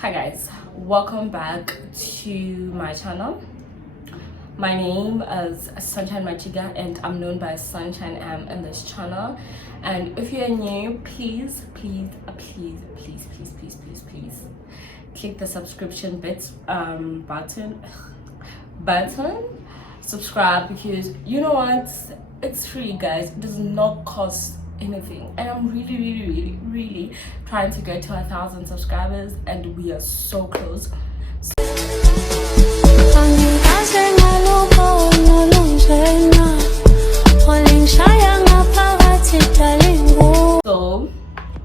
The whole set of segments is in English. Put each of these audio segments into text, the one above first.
Hi guys, welcome back to my channel. My name is Sunshine Machiga and I'm known by Sunshine M in this channel. And if you're new, please click the subscription button, subscribe, because you know what, it's free guys. It does not cost anything, and I'm really trying to get to 1,000 subscribers, and we are so close. So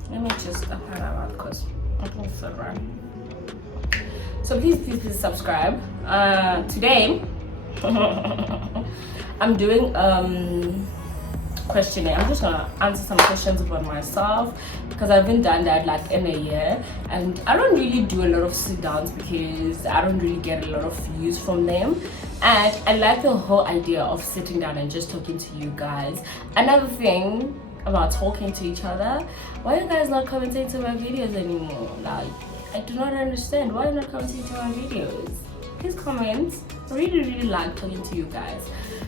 let me just because so please subscribe. Today I'm doing questionnaire. I'm just gonna answer some questions about myself because I haven't done that like in a year, and I don't really do a lot of sit downs because I don't really get a lot of views from them, and I like the whole idea of sitting down and just talking to you guys. Another thing about talking to each other, why are you guys not commenting to my videos anymore? Like, I do not understand why you're not commenting to my videos. Please comment. I really like talking to you guys.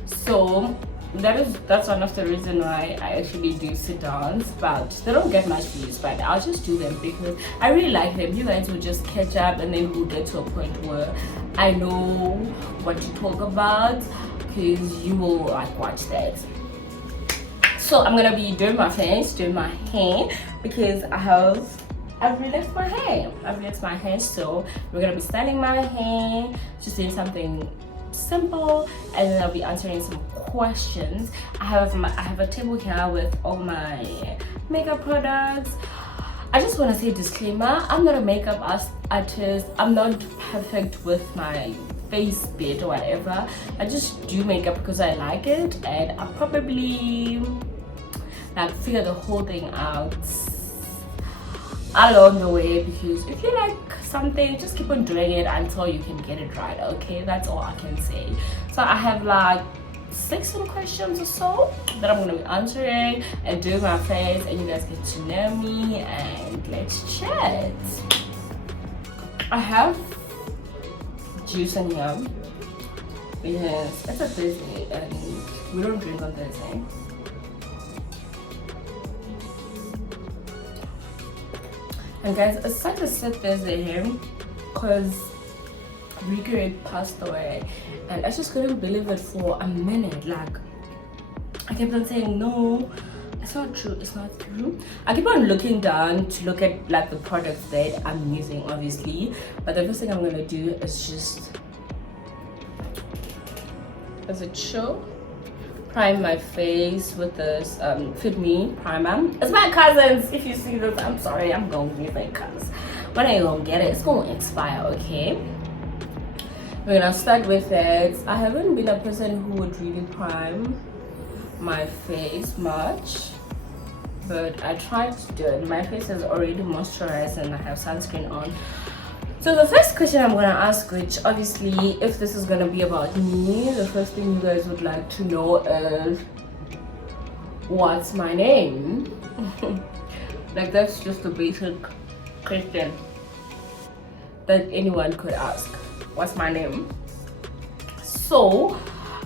So that's one of the reasons why I actually do sit downs, but they don't get much views, but I'll just do them because I really like them. You guys will just catch up, and then we'll get to a point where I know what to talk about because you will like watch that. So I'm gonna be doing my face, doing my hair, because I've relaxed my hair. So we're gonna be styling my hair, just doing something simple, and then I'll be answering some questions. I have a table here with all my makeup products. I just want to say a disclaimer, I'm not a makeup artist. I'm not perfect with my face bit or whatever. I just do makeup because I like it, and I'll probably like figure the whole thing out along the way, because if you like something, just keep on doing it until you can get it right. Okay, that's all I can say. So I have like 16 questions or so that I'm gonna be answering and doing my face, and you guys get to know me and let's chat. I have juice in here because it's a Thursday and we don't drink on Thursday. And guys, it's such a sad Thursday here because Ricky passed away, and I just couldn't believe it for a minute. Like, I kept on saying, no, it's not true. I keep on looking down to look at like the products that I'm using, obviously, but the first thing I'm gonna do is just, as it show, prime my face with this Fit Me primer. It's my cousin's. If you see this, I'm sorry, I'm gonna use it because when I don't get it, it's gonna expire. Okay, we're gonna start with it. I haven't been a person who would really prime my face much, but I tried to do it. My face is already moisturized and I have sunscreen on. So the first question I'm gonna ask, which obviously if this is gonna be about me, the first thing you guys would like to know is, what's my name? Like, that's just a basic question that anyone could ask. What's my name? So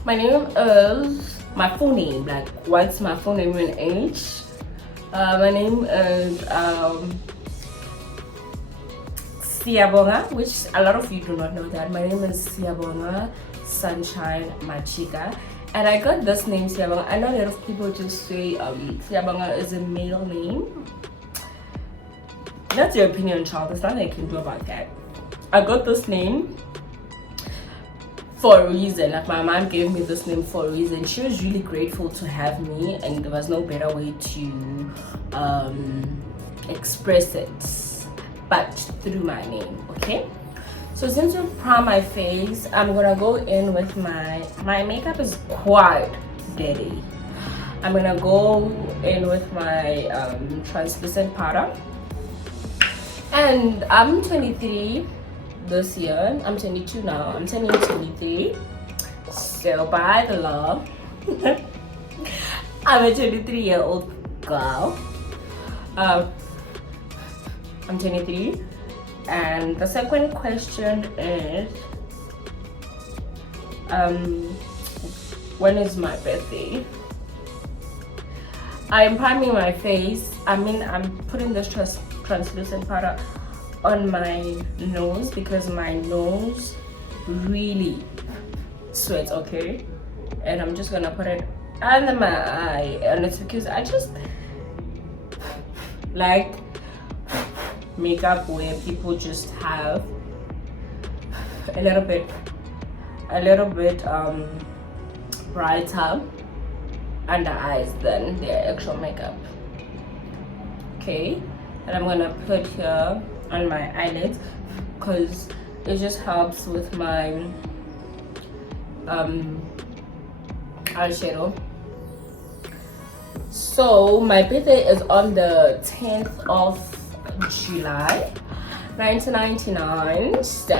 my name is my full name. Like, what's my full name in age? My name is Siyabonga, which a lot of you do not know that. My name is Siyabonga Sunshine Machiga, and I got this name Siyabonga. I know a lot of people just say Siyabonga is a male name. That's your opinion, child. There's nothing I can do about that. I got this name for a reason. Like, my mom gave me this name for a reason. She was really grateful to have me, and there was no better way to express it but through my name. Okay, so since we prime my face, I'm gonna go in with my makeup is quite dirty. I'm gonna go in with my translucent powder, and I'm 23 this year. I'm 22 now. I'm turning 23, so by the law I'm a 23-year-old girl. I'm 23, And the second question is, when is my birthday? I'm priming my face. I'm putting this translucent powder on my nose because my nose really sweats, okay? And I'm just gonna put it under my eye, and it's because I just like makeup where people just have a little bit brighter under eyes than their actual makeup. Okay, and I'm gonna put here on my eyelids because it just helps with my eyeshadow. So my birthday is on the 10th of July 1999. So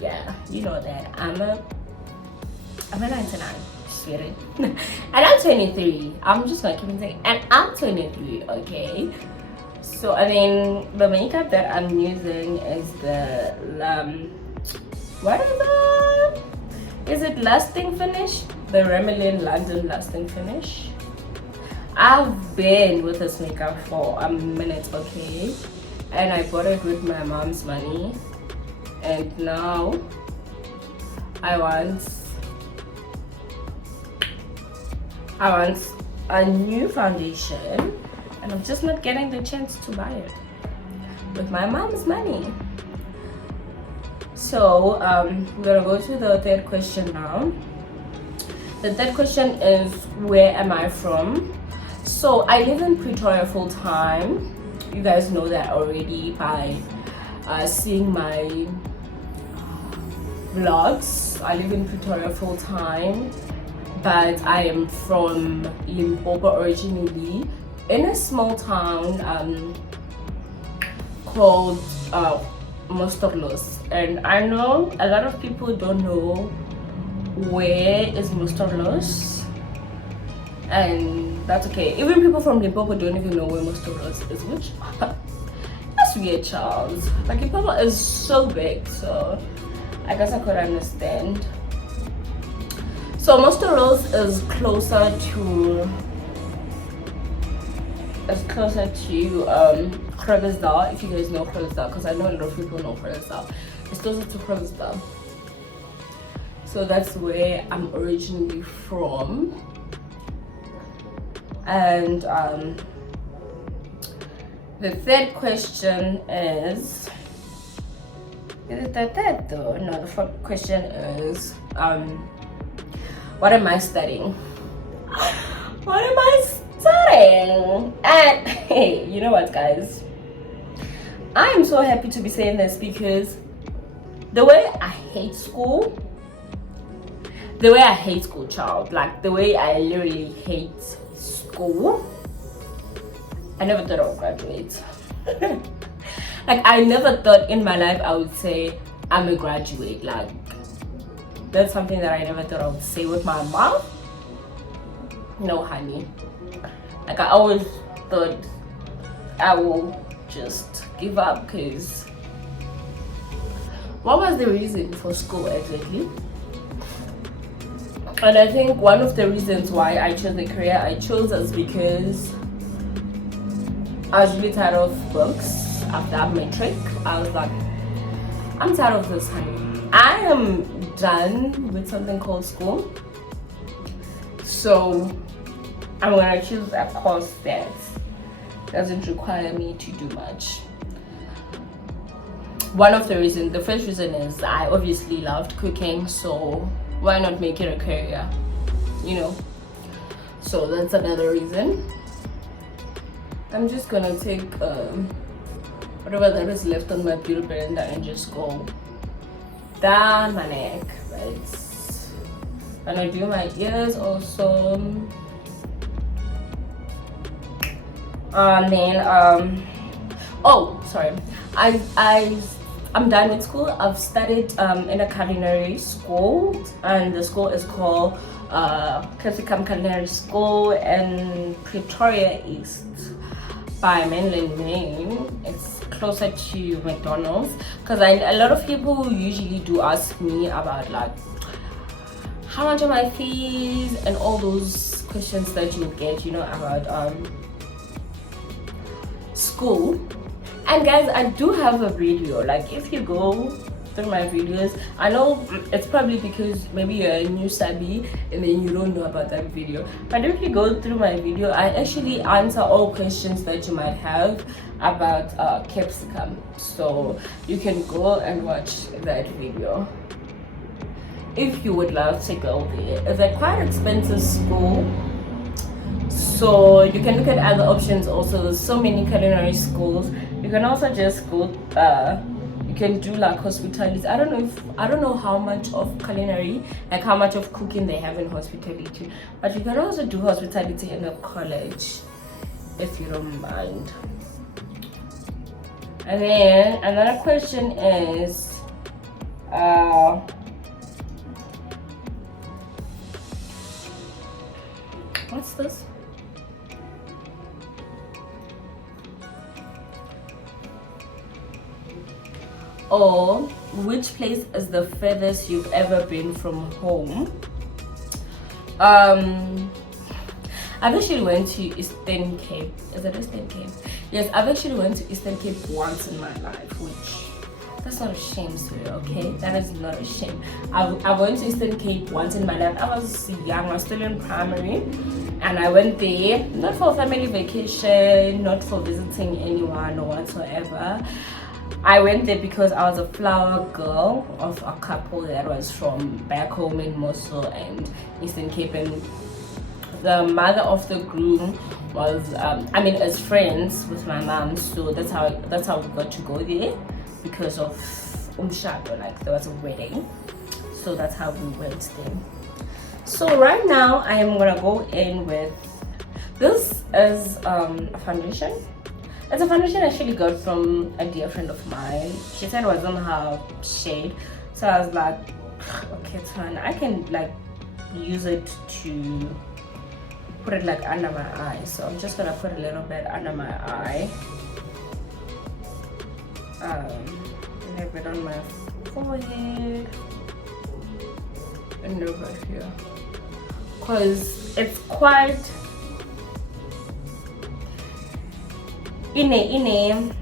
yeah, you know that I'm a 99, sweetie. And I'm 23. I'm just gonna keep on saying, and I'm 23, okay? So I mean, the makeup that I'm using is the whatever, is it lasting finish? The Remelin London lasting finish. I've been with this makeup for a minute, okay? And I bought it with my mom's money, and now I want a new foundation, and I'm just not getting the chance to buy it with my mom's money. So we're gonna go to the third question now. The third question is, where am I from? So I live in Pretoria full time. You guys know that already by seeing my vlogs. I live in Pretoria full time, but I am from Limpopo originally, in a small town called Mostorlos. And I know a lot of people don't know where is Mostorlos, and that's okay. Even people from Limpopo don't even know where Mostorlos is, which that's weird, Charles. Like, Limpopo is so big, so I guess I could understand. So Mostorlos is closer to Krugersdal, if you guys know Krugersdal, because I know a lot of people know Krugersdal. It's closer to Krugersdal. So that's where I'm originally from. And the third question is it the third though? No, the fourth question is what am I studying? What am I studying? And hey, you know what, guys? I am so happy to be saying this because the way I hate school, child, like the way I literally hate school, I never thought I would graduate. Like, I never thought in my life I would say I'm a graduate. Like, that's something that I never thought I would say with my mouth. No, honey. Like, I always thought I will just give up, because what was the reason for school exactly? And I think one of the reasons why I chose the career I chose is because I was really tired of books after matric. I was like, I'm tired of this, honey. I am done with something called school. So I'm gonna choose a course that doesn't require me to do much. One of the reasons, the first reason is I obviously loved cooking, so why not make it a career, you know? So that's another reason. I'm just gonna take whatever that is left on my beauty blender and just go down my neck, right? And I do my ears also. And then oh, sorry, I'm done with school. I've studied in a culinary school, and the school is called Capsicum Culinary School in Pretoria East. by Mainland Main. It's closer to McDonald's, because a lot of people usually do ask me about like how much are my fees and all those questions that you get, you know, about school. And guys, I do have a video. Like, if you go through my videos, I know it's probably because maybe you're a new sabby and then you don't know about that video, but if you go through my video, I actually answer all questions that you might have about capsicum. So you can go and watch that video if you would love to go there. It's a quite expensive school, so you can look at other options also. There's so many culinary schools. You can also just go you can do like hospitality. I don't know how much of culinary, like how much of cooking they have in hospitality, but you can also do hospitality in a college if you don't mind. And then another question is what's this? Or which place is the furthest you've ever been from home? I've actually went to Eastern Cape. Is it Eastern Cape? Yes, I've actually went to Eastern Cape once in my life, which that's not a shame, sweetie, okay? That is not a shame. I went to Eastern Cape once in my life. I was young, I was still in primary, and I went there not for family vacation, not for visiting anyone or whatsoever. I went there because I was a flower girl of a couple that was from back home in Mosul and Eastern Cape, and the mother of the groom was as friends with my mom, so that's how we got to go there, because of umshado, like there was a wedding, so that's how we went there. So right now I am gonna go in with this is a foundation. It's a foundation I actually got from a dear friend of mine. She said it was on her shade, so I was like, okay, turn, I can like use it to put it like under my eye. So I'm just gonna put a little bit under my eye, a little bit on my forehead and over here, because it's quite in a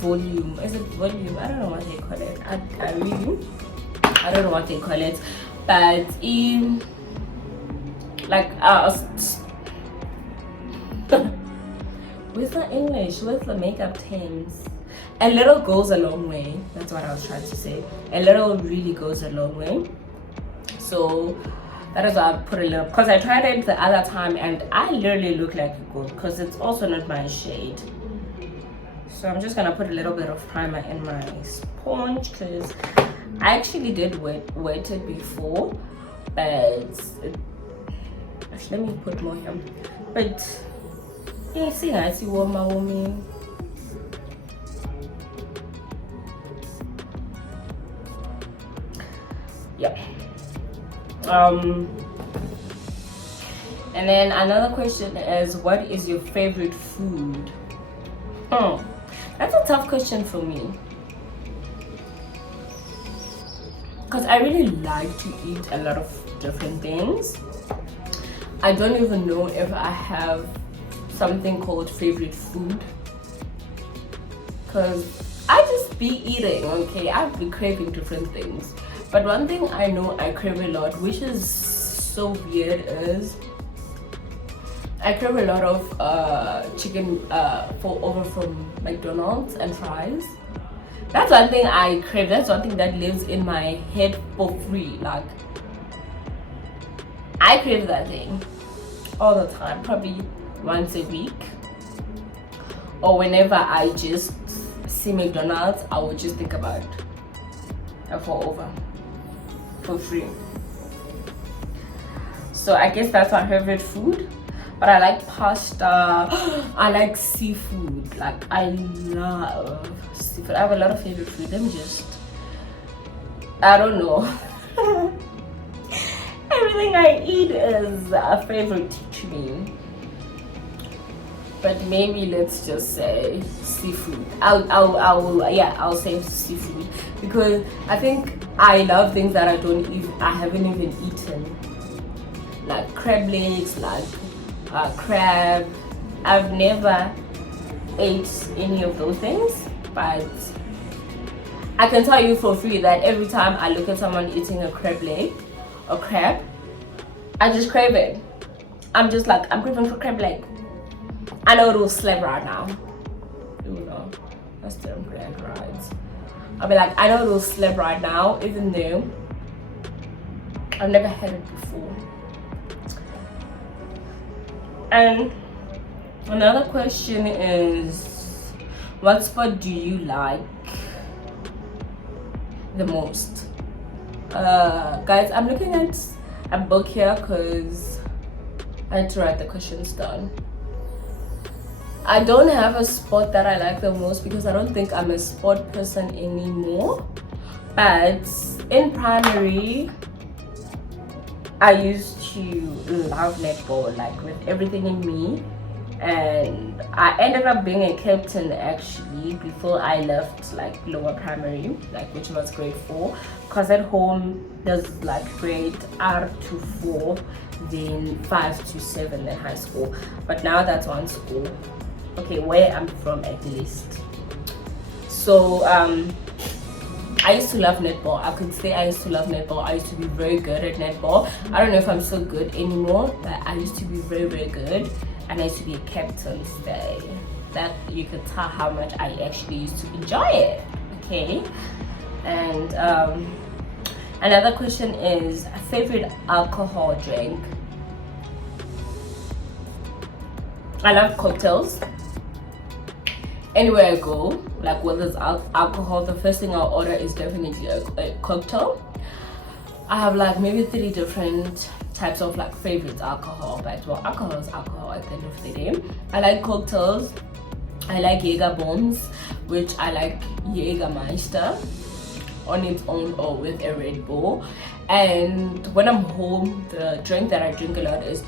volume. Is it volume? I don't know what they call it. I don't know what they call it, but in like where's the English? Where's the makeup terms? A little goes a long way. That's what I was trying to say. A little really goes a long way. So that is why I put a little, because I tried it the other time and I literally look like a gold, because it's also not my shade. So I'm just gonna put a little bit of primer in my sponge, because I actually did wet it before, but let me put more here. But yeah, see, I see warming. Yeah. And then another question is, what is your favorite food? That's a tough question for me, because I really like to eat a lot of different things. I don't even know if I have something called favorite food, because I just be eating, okay? I've been craving different things, but one thing I know I crave a lot, which is so weird, is I crave a lot of chicken over from McDonald's and fries. That's one thing I crave. That's one thing that lives in my head for free. Like, I crave that thing all the time, probably once a week, or whenever I just see McDonald's, I will just think about a for free. So I guess that's my favorite food. But I like pasta. I like seafood. Like, I love seafood. I have a lot of favorite food. Let me just, I don't know. Everything I eat is a favorite to me. but maybe let's just say seafood. I'll say seafood, because I think I love things that I haven't even eaten, like crab legs, like crab. I've never ate any of those things, but I can tell you for free that every time I look at someone eating a crab leg or crab, I just crave it. I'm just like, I'm craving for crab leg. I know it will slap right now. You know, that's damn bread, right? I'll be like, I know it will slap right now, even though I've never had it before. And another question is, what sport do you like the most? Guys, I'm looking at a book here because I had to write the questions down. I don't have a sport that I like the most because I don't think I'm a sport person anymore. But in primary, I used to love netball, like with everything in me. And I ended up being a captain actually before I left like lower primary, like which was grade 4, because at home there's like grade R to 4, then 5 to 7 in high school. But now that's one school, okay, where I'm from at least. So I used to love netball. I could say I used to love netball. I used to be very good at netball. I don't know if I'm so good anymore, but I used to be very, very good. And I used to be a captain today. That you could tell how much I actually used to enjoy it. Okay. And another question is a favorite alcohol drink. I love cocktails. Anywhere I go, like whether it's alcohol, the first thing I'll order is definitely a cocktail. I have like maybe 3 different types of like favorite alcohol, but well, alcohol is alcohol at the end of the day. I like cocktails. I like Jaeger bombs, which I like Jägermeister on its own or with a Red Bull. And when I'm home, the drink that I drink a lot is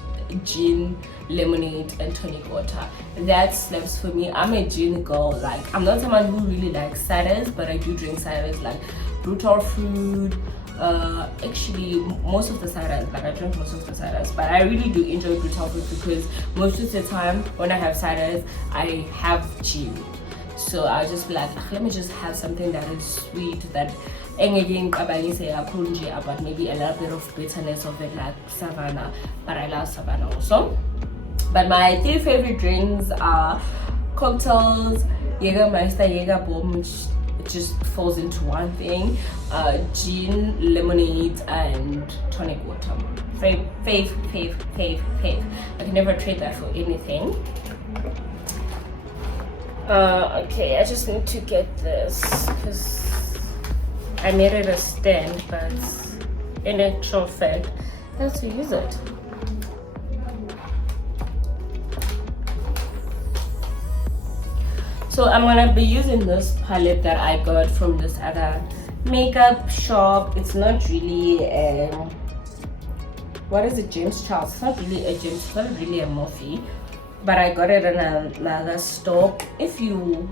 gin, lemonade, and tonic water. That slaps for me. I'm a gin girl. Like, I'm not someone who really likes ciders, but I do drink ciders like Brutal Fruit. Actually, most of the ciders, like I drink most of the ciders, but I really do enjoy Brutal Fruit because most of the time when I have ciders, I have gin. So I'll just be like, let me just have something that is sweet, that again, but maybe a little bit of bitterness of it, like Savannah. But I love Savannah also. But my 3 favorite drinks are cocktails, Jägermeister, Jaeger bomb, which it just falls into one thing, gin, lemonade, and tonic water. Fave. I can never trade that for anything. Okay, I just need to get this because I made it a stand, but in actual fact, I have to use it. So I'm gonna be using this palette that I got from this other makeup shop. It's not really a, what is it, James Charles? It's not really a James, it's not really a Morphe, but I got it in another store. If you've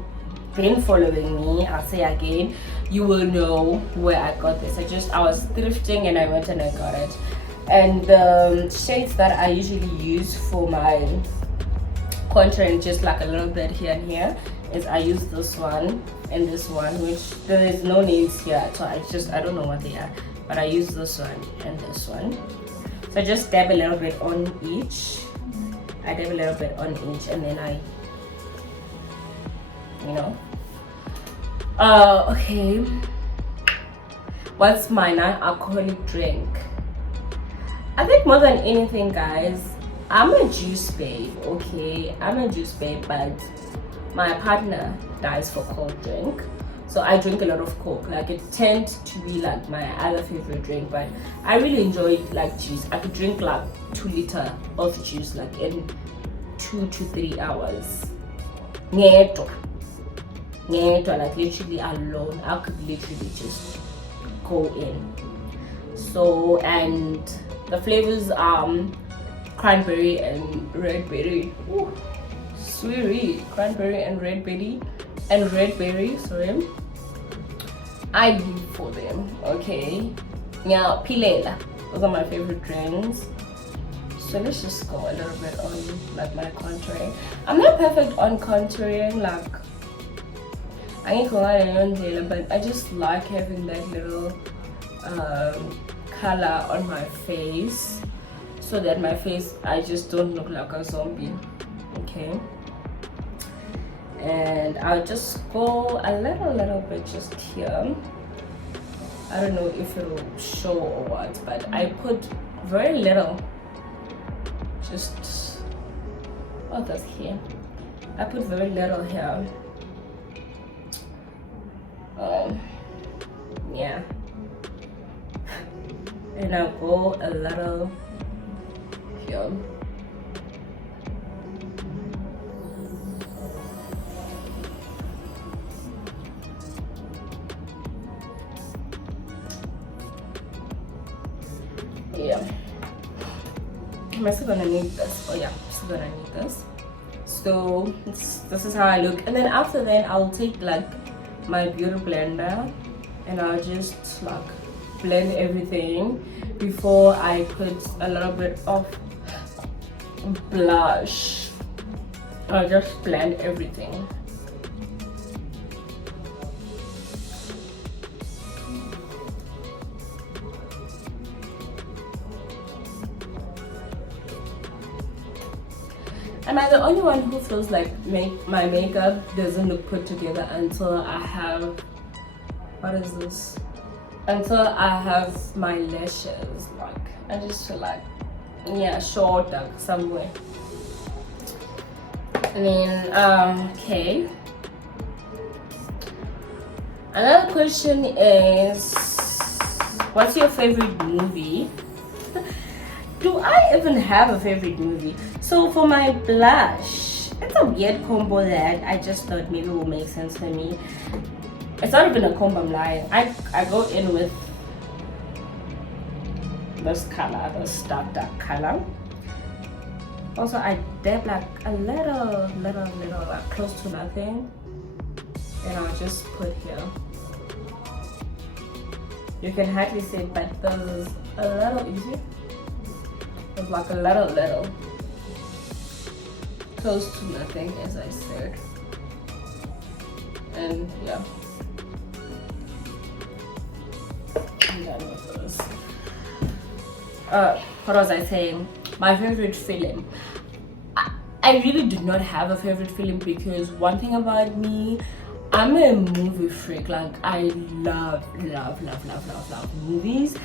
been following me, I'll say again, you will know where I got this. I was thrifting and I went and I got it. And the shades that I usually use for my contour, just like a little bit here and here, is I use this one and this one, which there is no names here, so I don't know what they are, but I use this one and this one. So I just dab a little bit on each. I dab a little bit on each, and then I, you know. Okay. What's my non-alcoholic drink? I think more than anything, guys, I'm a juice babe. Okay, I'm a juice babe, but my partner dies for cold drink, so I drink a lot of Coke. Like, it tends to be like my other favorite drink, but I really enjoy like juice. I could drink like 2 liters of juice like in 2 to 3 hours. Like literally alone, I could literally just go in. So, and the flavors cranberry and red berry. Ooh, sweetie, cranberry and red berry, sorry. I live for them, okay? Now, pilela. Those are my favorite drinks. So let's just go a little bit on like my contouring. I'm not perfect on contouring, like I ain't going, but I just like having that little color on my face, so that my face, I just don't look like a zombie. Okay, and I'll just go a little bit just here. I don't know if it'll show or what, but I put very little, just that's here. I put very little here. Yeah, and I'll go a little here. Yeah, I'm still gonna need this. Oh yeah, I'm still gonna need this. So this is how I look, and then after that I'll take like my beauty blender and I'll just like blend everything before I put a little bit of blush. I'll just blend everything. Am I the only one who feels like my makeup doesn't look put together until I have, what is this? Until I have my lashes. Like, I just feel like, yeah, short, like somewhere. And then, okay. Another question is, what's your favorite movie? Do I even have a favorite movie? So for my blush, it's a weird combo that I just thought maybe will make sense for me. It's not even a combo, I'm lying. I go in with this color, this dark color. Also, I dab like a little, like close to nothing. And I'll just put here. You can hardly see it, but there's a little easy. It's like a little. Close to nothing, as I said. And yeah. I'm done with this. What was I saying? My favorite film. I really do not have a favorite film, because one thing about me, I'm a movie freak. Like, I love movies.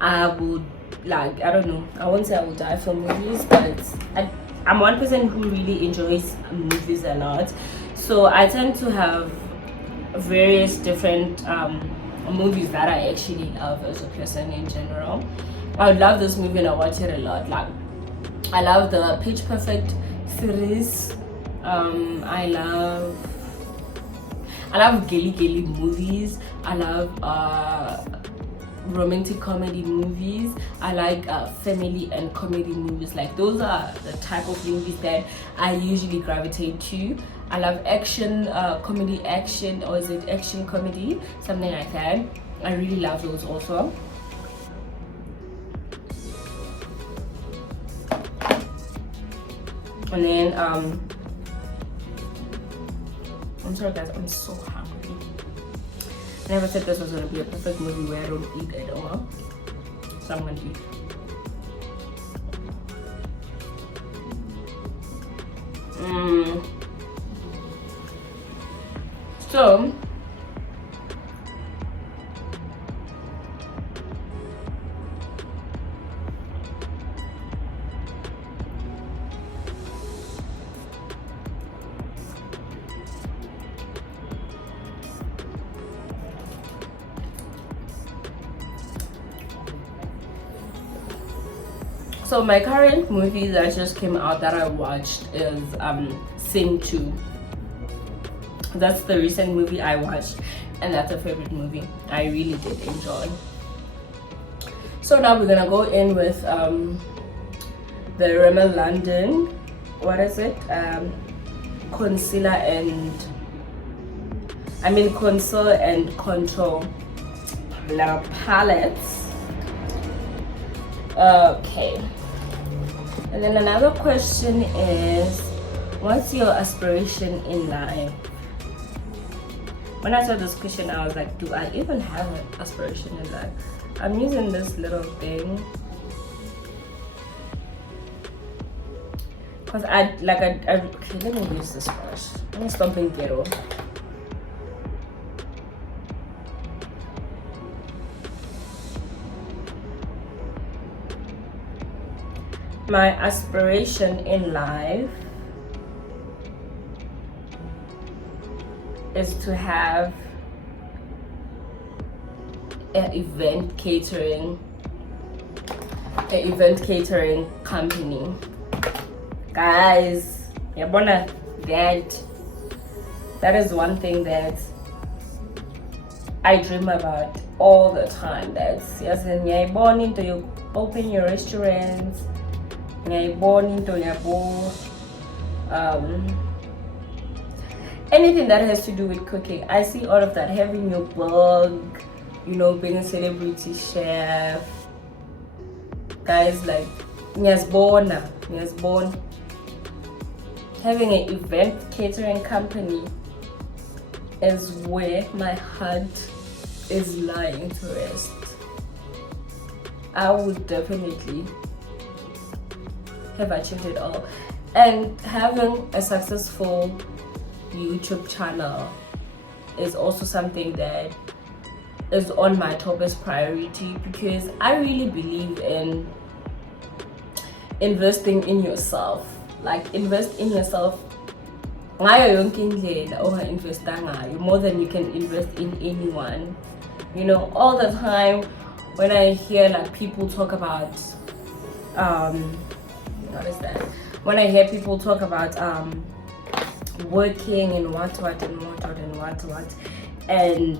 I would, like, I don't know, I won't say I would die for movies, but I'm one person who really enjoys movies a lot. So I tend to have various different movies that I actually love as a person in general. I would love this movie and I watch it a lot. Like, I love the Pitch Perfect series. I love gilly movies. I love romantic comedy movies. I like family and comedy movies. Like, those are the type of movies that I usually gravitate to. I love action, comedy action, or is it action comedy, something like that. I really love those also. And then I'm sorry guys, I'm so hungry. I never said this was gonna be a perfect movie where I don't eat at all, so I'm gonna eat. So my current movie that just came out that I watched is Sing 2. That's the recent movie I watched, and that's a favorite movie. I really did enjoy. So now we're gonna go in with the Rimmel London, what is it, conceal and contour palettes. Okay, and then another question is, what's your aspiration in life? When I saw this question, I was like, do I even have an aspiration in life? I'm using this little thing because okay, let me use this brush. Let me stop being ghetto. My aspiration in life is to have an event catering company. Guys, that is one thing that I dream about all the time. That's yes, and you're born into you open your restaurants, you're born into your anything that has to do with cooking. I see all of that, having your blog, being a celebrity chef. Guys, like born. Having an event catering company is where my heart is lying to rest. I would definitely have achieved it all. And having a successful YouTube channel is also something that is on my topest priority, because I really believe in investing in yourself. Like, invest in yourself ngayo yonke indlela onga-investa ngayo, more than you can invest in anyone. All the time when I hear like people talk about what is that? When I hear people talk about working and what and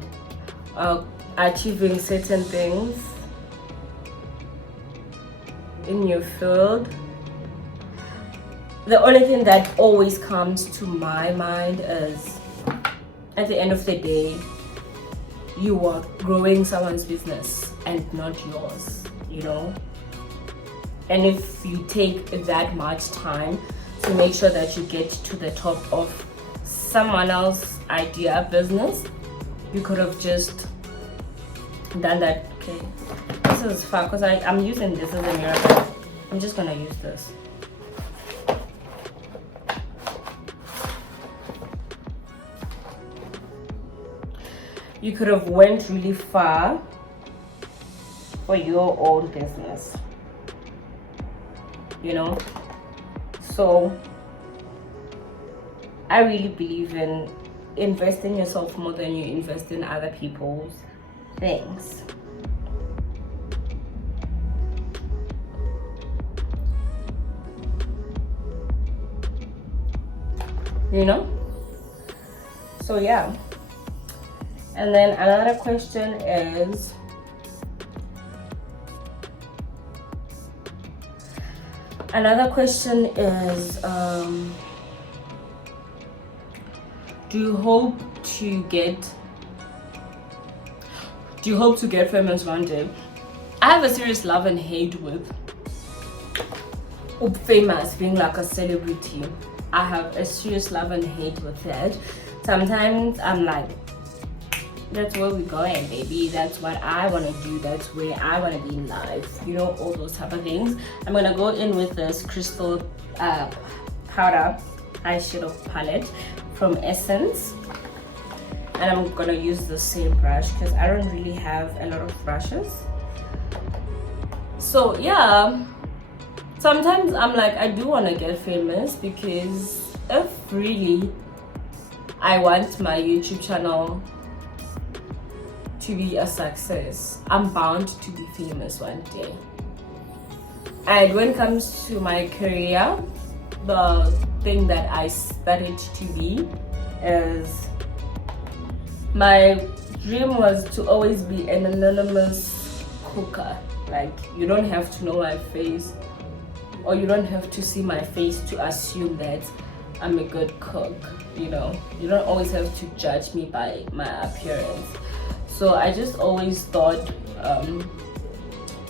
achieving certain things in your field, the only thing that always comes to my mind is, at the end of the day, you are growing someone's business and not yours, and if you take that much time to make sure that you get to the top of someone else's idea business, you could have just done that. Okay, this is fun because I'm using this as a mirror. I'm just gonna use this. You could have went really far for your own business, so I really believe in invest in yourself more than you invest in other people's things. So yeah. And then another question is, do you hope to get famous one day? I have a serious love and hate with famous, being like a celebrity. I have a serious love and hate with that. Sometimes I'm like, that's where we're going, baby. That's what I want to do. That's where I want to be in life. All those type of things. I'm gonna go in with this crystal powder eyeshadow palette from Essence, and I'm gonna use the same brush because I don't really have a lot of brushes. So yeah, sometimes I'm like, I do want to get famous, because if really I want my YouTube channel to be a success, I'm bound to be famous one day. And when it comes to my career, the thing that I studied to be is, my dream was to always be an anonymous cooker. Like, you don't have to know my face, or you don't have to see my face to assume that I'm a good cook. You know, you don't always have to judge me by my appearance. So I just always thought,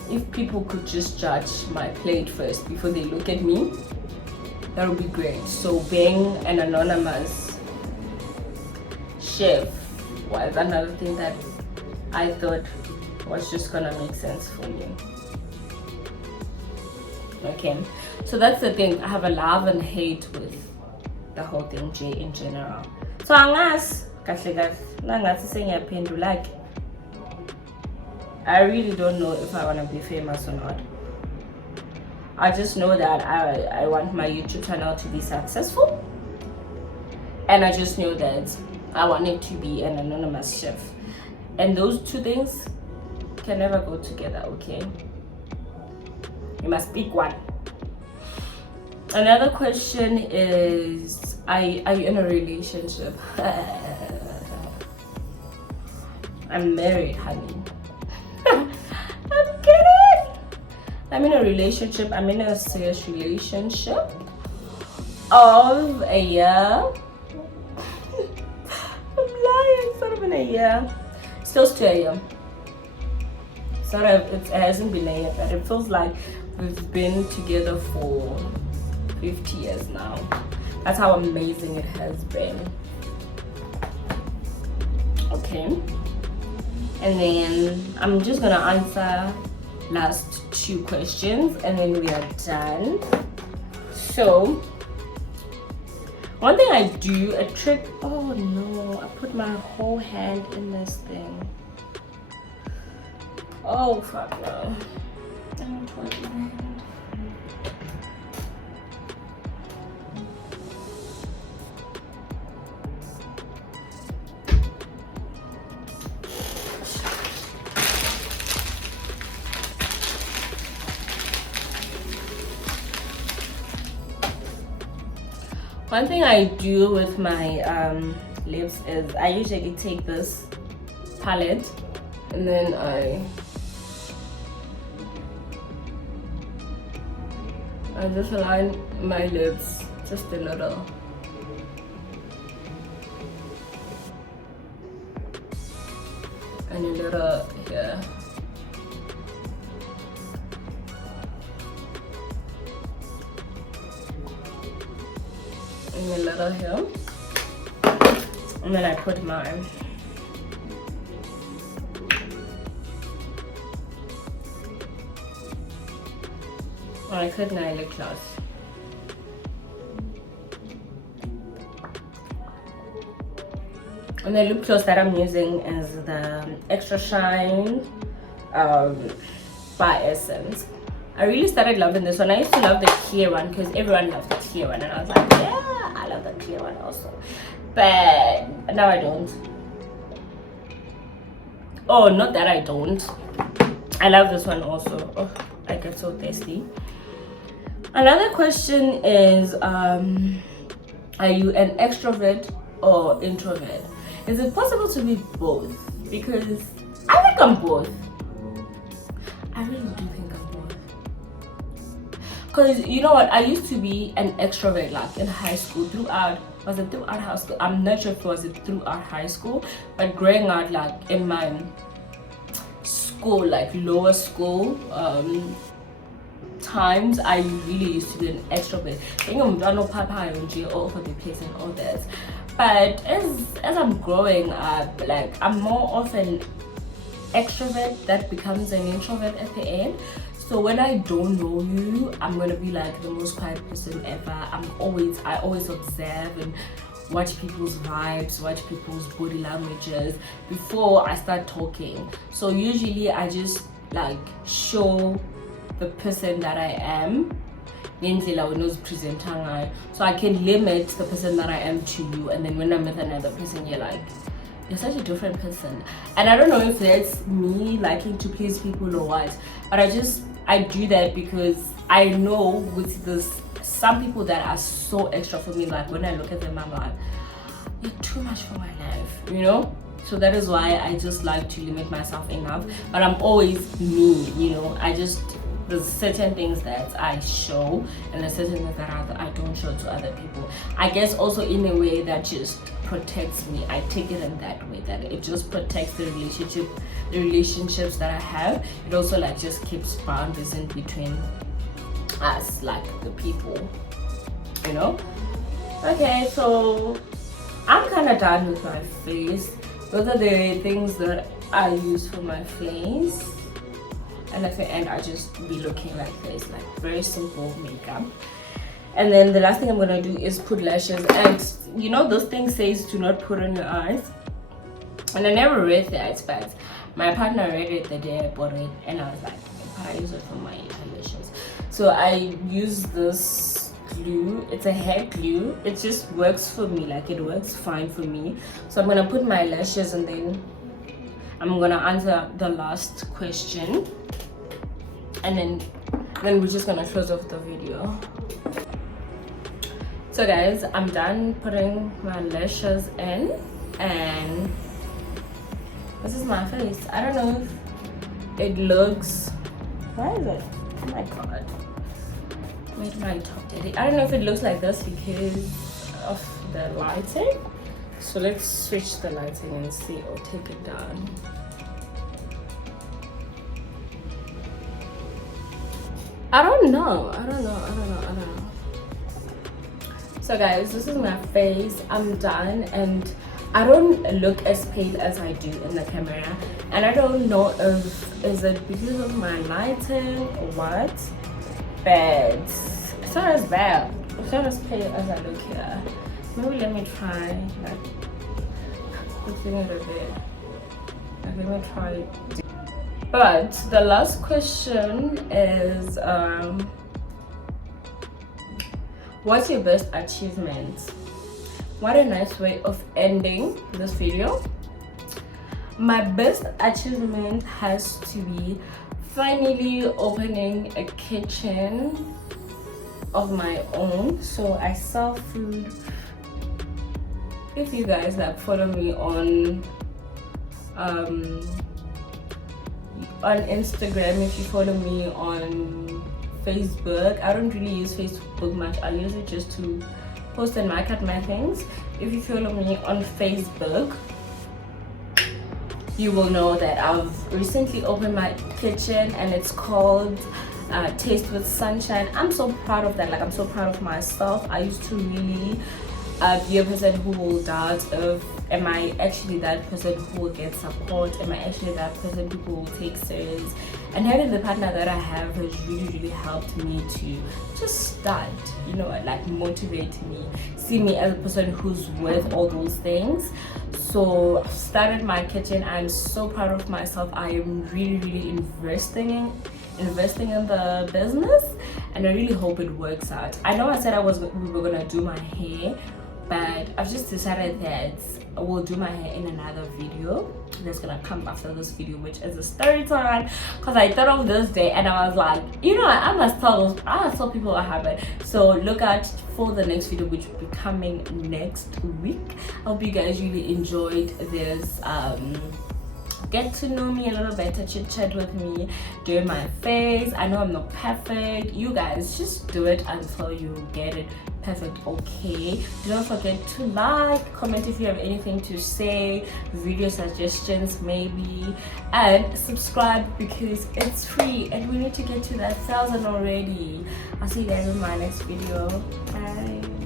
if people could just judge my plate first before they look at me, that would be great. So being an anonymous chef was another thing that I thought was just gonna make sense for me. Okay, so that's the thing. I have a love and hate with the whole thing in general. So angas like I really don't know if I want to be famous or not. I just know that I want my YouTube channel to be successful, and I just know that I want it to be an anonymous chef, and those two things can never go together. Okay, you must pick one. Another question is, are you in a relationship? I'm married, honey. I'm kidding. I'm in a relationship. I'm in a serious relationship of a year. I'm lying. It's not even a year. Still a year. It hasn't been a year, but it feels like we've been together for 50 years now. That's how amazing it has been. Okay, and then I'm just gonna answer last 2 questions and then we are done. So one thing I do, a trick, oh no, I put my whole hand in this thing. Oh fuck no. I don't want my hand. One thing I do with my lips is I usually take this palette and then I just align my lips just a little. And a little here. And a little here. And then I put mine. I could nail lip gloss. And the lip gloss that I'm using is the Extra Shine by Essence. I really started loving this one. I used to love the clear one because everyone loves the clear one, and I was like, yeah, I love the clear one also. But now I don't. Oh, not that I don't. I love this one also. Oh, I get so thirsty. Another question is, are you an extrovert or introvert? Is it possible to be both? Because I think I'm both. I really do think I'm both. Because you know what? I used to be an extrovert like in high school. Was it throughout high school? I'm not sure if it was throughout high school, but growing out like in my school, like lower school, times I really used to be an extrovert. Being a Mdano Papa and all over the place and all that. But as I'm growing up, like I'm more of an extrovert that becomes an introvert at the end. So when I don't know you, I'm gonna be like the most quiet person ever. I always observe and watch people's vibes, watch people's body languages before I start talking. So usually I just like show the person that I am, so I can limit the person that I am to you, and then when I'm with another person, you're like, you're such a different person. And I don't know if that's me liking to please people or what, but I do that because I know with this some people that are so extra for me, like when I look at them I'm like, you're too much for my life, you know? So that is why I just like to limit myself enough, but I'm always me, you know? I just there's certain things that I show and there's certain things that I don't show to other people. I guess also in a way that just protects me. I take it in that way, that it just protects the relationships that I have. It also like just keeps boundaries in between us, like the people, you know. Okay, so I'm kind of done with my face. Those are the things that I use for my face, and at the end I just be looking like this, like very simple makeup. And then the last thing I'm gonna do is put lashes. And you know those things says do not put on your eyes, and I never read that, but my partner read it the day I bought it, and I was like, I use it for my eyelashes. So I use this glue. It's a hair glue. It just works for me, like it works fine for me. So I'm gonna put my lashes, and then I'm gonna answer the last question, and then we're just gonna close off the video. So guys, I'm done putting my lashes in, and this is my face. I don't know if it looks, why is it, oh my god, made my top dirty. I don't know if it looks like this because of the lighting. So let's switch the lighting and see, or take it down. I don't know. So guys, this is my face. I'm done, and I don't look as pale as I do in the camera, and I don't know if is it because of my lighting or what, but it's not as bad. It's not as pale as I look here. Maybe let me try like putting it a bit. Let me try. But the last question is what's your best achievement? What a nice way of ending this video. My best achievement has to be finally opening a kitchen of my own. So I sell food. If you guys like follow me on Instagram, if you follow me on Facebook, I don't really use Facebook much. I use it just to post and market my things. If you follow me on Facebook, you will know that I've recently opened my kitchen, and it's called Taste with Sunshine. I'm so proud of that. Like, I'm so proud of myself. I used to really be a person who will doubt of, am I actually that person who will get support? Am I actually that person people will take serious? And having the partner that I have has really helped me to just start, you know, like motivate me, see me as a person who's worth all those things. So I've started my kitchen. I'm so proud of myself. I am really investing in the business, and I really hope it works out. I know I said we were gonna do my hair, but I've just decided that I will do my hair in another video that's gonna come after this video, which is a story time, because I thought of this day and I was like, you know, I must tell people what happened. So look out for the next video, which will be coming next week. I hope you guys really enjoyed this get to know me a little better, chit chat with me, doing my face. I know I'm not perfect. You guys just do it until you get it perfect. Okay, do not forget to like, comment if you have anything to say, video suggestions maybe, and subscribe because it's free and we need to get to that 1,000 already. I'll see you guys in my next video. Bye.